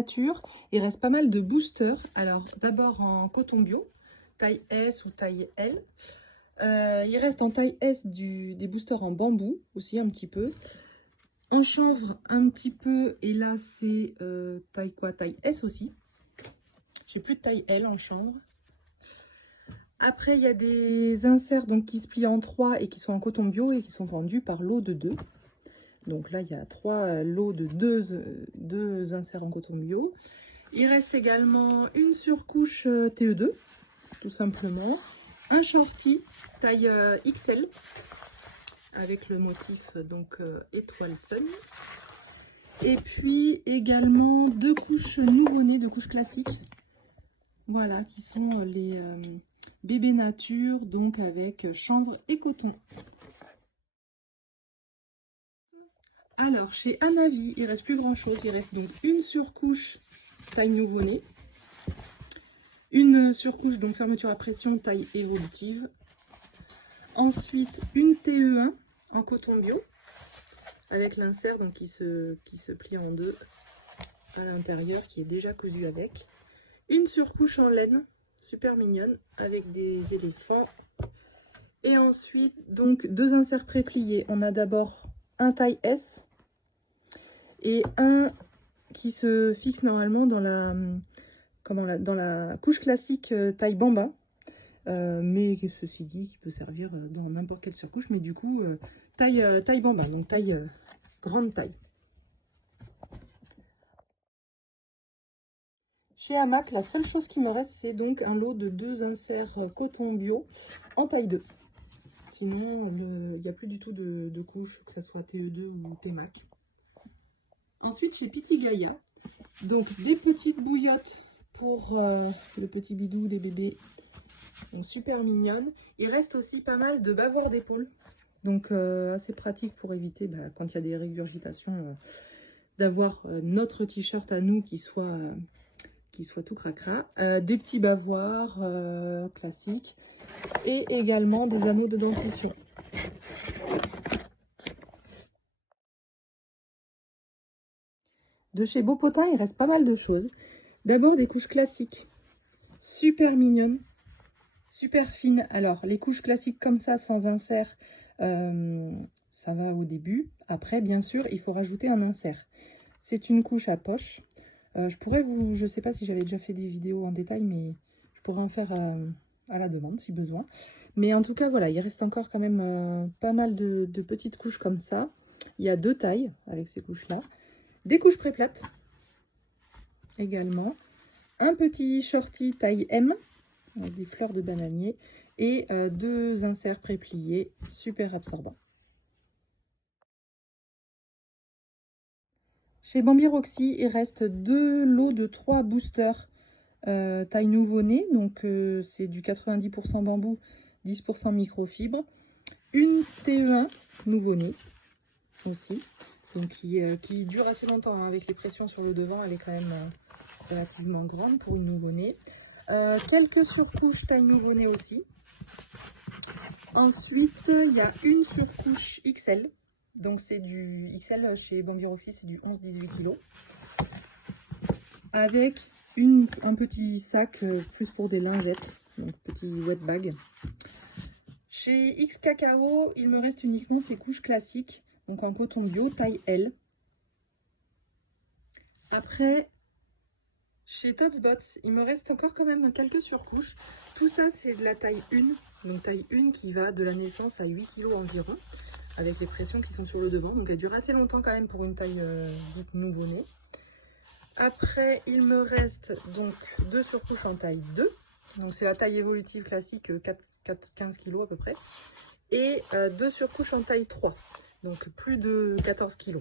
nature. Il reste pas mal de boosters. Alors d'abord en coton bio, taille S ou taille L. Il reste en taille S des boosters en bambou aussi un petit peu. En chanvre un petit peu, et là c'est taille quoi? Taille S aussi. J'ai plus de taille L en chanvre. Après, il y a des inserts donc, qui se plient en 3 et qui sont en coton bio et qui sont vendus par lot de 2. Donc là, il y a 3 lots de 2 inserts en coton bio. Il reste également une surcouche TE2, tout simplement. Un shorty taille XL avec le motif donc étoile fun. Et puis également 2 couches nouveau-nés, 2 couches classiques. Voilà, qui sont les bébés nature, donc avec chanvre et coton. Alors, chez Anavi, il reste plus grand chose. Il reste donc une surcouche taille nouveau-né, une surcouche donc fermeture à pression taille évolutive. Ensuite, une TE1 en coton bio avec l'insert donc qui se plie en 2 à l'intérieur, qui est déjà cousu avec. Une surcouche en laine super mignonne avec des éléphants. Et ensuite donc 2 inserts pré-pliés. On a d'abord un taille S et un qui se fixe normalement dans la couche classique taille bamba, mais ceci dit qui peut servir dans n'importe quelle surcouche, mais du coup taille bamba, donc taille grande taille. Chez Hamac, la seule chose qui me reste, c'est donc un lot de 2 inserts coton bio en taille 2. Sinon, il n'y a plus du tout de couches, que ce soit TE2 ou T-Mac. Ensuite, chez Pitygaya, donc des petites bouillottes pour le petit bidou des bébés, donc super mignonnes. Il reste aussi pas mal de bavoirs d'épaule, donc assez pratique pour éviter, quand il y a des régurgitations, d'avoir notre t-shirt à nous qui soit tout cracra. Des petits bavoirs classiques et également des anneaux de dentition. De chez Beaupotin, il reste pas mal de choses. D'abord des couches classiques, super mignonnes, super fines. Alors les couches classiques comme ça, sans insert, ça va au début. Après, bien sûr, il faut rajouter un insert. C'est une couche à poche. Je sais pas si j'avais déjà fait des vidéos en détail, mais je pourrais en faire à la demande si besoin. Mais en tout cas, voilà, il reste encore quand même pas mal de petites couches comme ça. Il y a 2 tailles avec ces couches-là. Des couches pré-plates également. Un petit shorty taille M avec des fleurs de bananier. Et 2 inserts pré-pliés super absorbants. Chez Bambi Roxy, il reste 2 lots de 3 boosters taille nouveau-né. Donc c'est du 90% bambou, 10% microfibre. Une TE1 nouveau-né aussi. Donc qui dure assez longtemps hein, avec les pressions sur le devant. Elle est quand même relativement grande pour une nouveau-né. Quelques surcouches taille nouveau-né aussi. Ensuite, il y a une surcouche XL. Donc c'est du XL chez Bambi Roxy, c'est du 11-18 kg. Avec un petit sac plus pour des lingettes, donc petit wet bag. Chez X Cacao, il me reste uniquement ces couches classiques, donc en coton bio, taille L. Après, chez Tots Bots, il me reste encore quand même quelques surcouches. Tout ça, c'est de la taille 1, donc taille 1 qui va de la naissance à 8 kg environ, avec les pressions qui sont sur le devant. Donc elle dure assez longtemps quand même pour une taille dite nouveau-né. Après, il me reste donc 2 surcouches en taille 2. Donc c'est la taille évolutive classique, 15 kg à peu près. Et 2 surcouches en taille 3. Donc plus de 14 kg.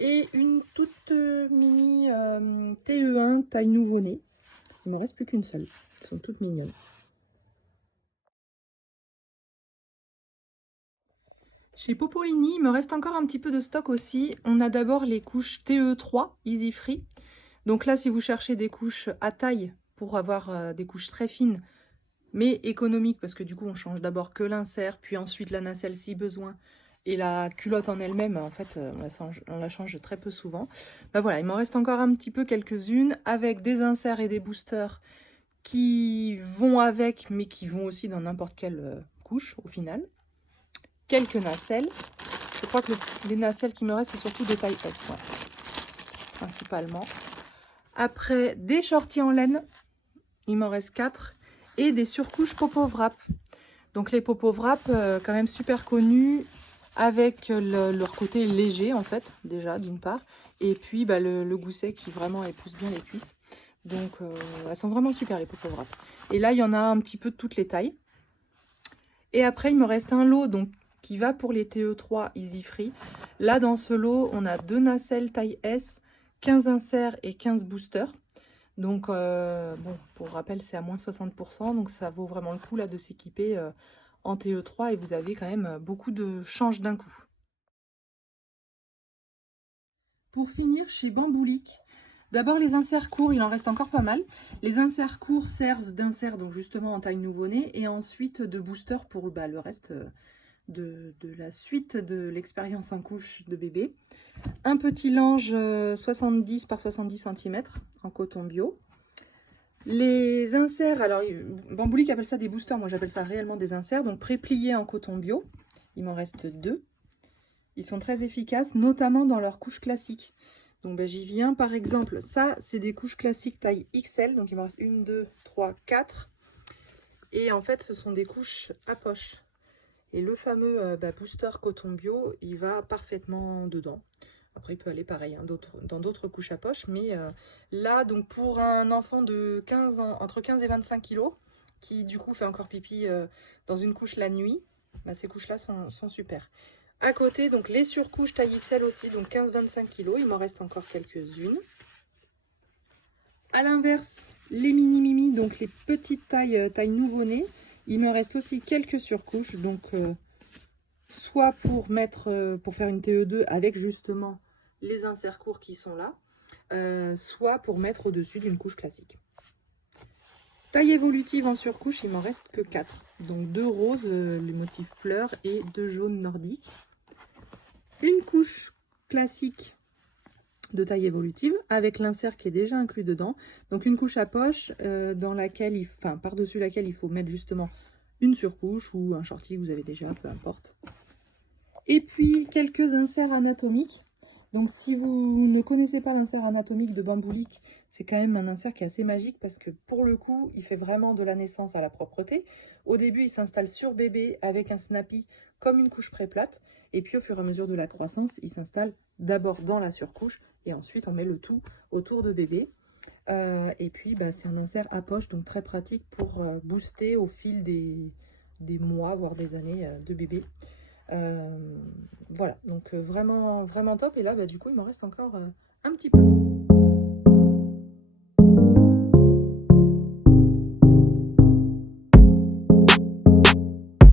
Et une toute mini TE1 taille nouveau-né. Il ne me reste plus qu'une seule. Elles sont toutes mignonnes. Chez Popolini, il me reste encore un petit peu de stock aussi. On a d'abord les couches TE3 Easy Free. Donc là, si vous cherchez des couches à taille pour avoir des couches très fines, mais économiques, parce que du coup, on change d'abord que l'insert, puis ensuite la nacelle si besoin, Et la culotte en elle-même, en fait, on la change très peu souvent. Ben voilà, il m'en reste encore un petit peu quelques-unes avec des inserts et des boosters qui vont avec, mais qui vont aussi dans n'importe quelle couche au final. Quelques nacelles. Je crois que les nacelles qui me restent, c'est surtout des tailles S, ouais, principalement. Après, des shorties en laine. Il m'en reste 4. Et des surcouches Popo Wrap. Donc les Popo Wrap, quand même super connus, avec leur côté léger en fait, déjà d'une part, et puis bah, le gousset qui vraiment épouse bien les cuisses. Donc elles sont vraiment super les Popo Wrap. Et là il y en a un petit peu de toutes les tailles. Et après il me reste un lot donc qui va pour les TE3 Easy Free. Là dans ce lot on a 2 nacelles taille S, 15 inserts et 15 boosters. Donc bon, pour rappel c'est à moins 60%, donc ça vaut vraiment le coup là de s'équiper en TE3 et vous avez quand même beaucoup de change d'un coup. Pour finir, chez Bamboulique, d'abord les inserts courts, il en reste encore pas mal. Les inserts courts servent d'inserts donc justement en taille nouveau-né et ensuite de booster pour bah, le reste de la suite de l'expérience en couche de bébé. Un petit linge 70 par 70 cm en coton bio. Les inserts, alors Bamboulique appelle ça des boosters, moi j'appelle ça réellement des inserts, donc pré-pliés en coton bio. Il m'en reste 2. Ils sont très efficaces, notamment dans leurs couches classiques. Donc ben, j'y viens, par exemple, ça c'est des couches classiques taille XL, donc il m'en reste 1, 2, 3, 4. Et en fait ce sont des couches à poche. Et le fameux booster coton bio, il va parfaitement dedans. Après, il peut aller pareil hein, dans d'autres couches à poche. Mais là, donc pour un enfant de 15 ans, entre 15 et 25 kilos, qui du coup fait encore pipi dans une couche la nuit, bah, ces couches-là sont super. À côté, donc les surcouches taille XL aussi, donc 15-25 kilos. Il m'en reste encore quelques-unes. À l'inverse, les mini-mimi, donc les petites taille nouveau-né. Il me reste aussi quelques surcouches. Donc soit pour mettre, pour faire une TE2 avec justement les inserts courts qui sont là, soit pour mettre au-dessus d'une couche classique. Taille évolutive en surcouche, il m'en reste que 4. Donc 2 roses, les motifs fleurs, et 2 jaunes nordiques. Une couche classique de taille évolutive avec l'insert qui est déjà inclus dedans. Donc une couche à poche dans laquelle, par-dessus laquelle il faut mettre justement une surcouche ou un shorty que vous avez déjà, peu importe. Et puis quelques inserts anatomiques. Donc si vous ne connaissez pas l'insert anatomique de Bamboulique, c'est quand même un insert qui est assez magique parce que pour le coup, il fait vraiment de la naissance à la propreté. Au début, il s'installe sur bébé avec un snappy comme une couche pré-plate. Et puis au fur et à mesure de la croissance, il s'installe d'abord dans la surcouche et ensuite on met le tout autour de bébé. Et puis bah, c'est un insert à poche, donc très pratique pour booster au fil des mois, voire des années de bébé. Voilà, donc vraiment, vraiment top. Et là, bah, du coup, il m'en reste encore un petit peu.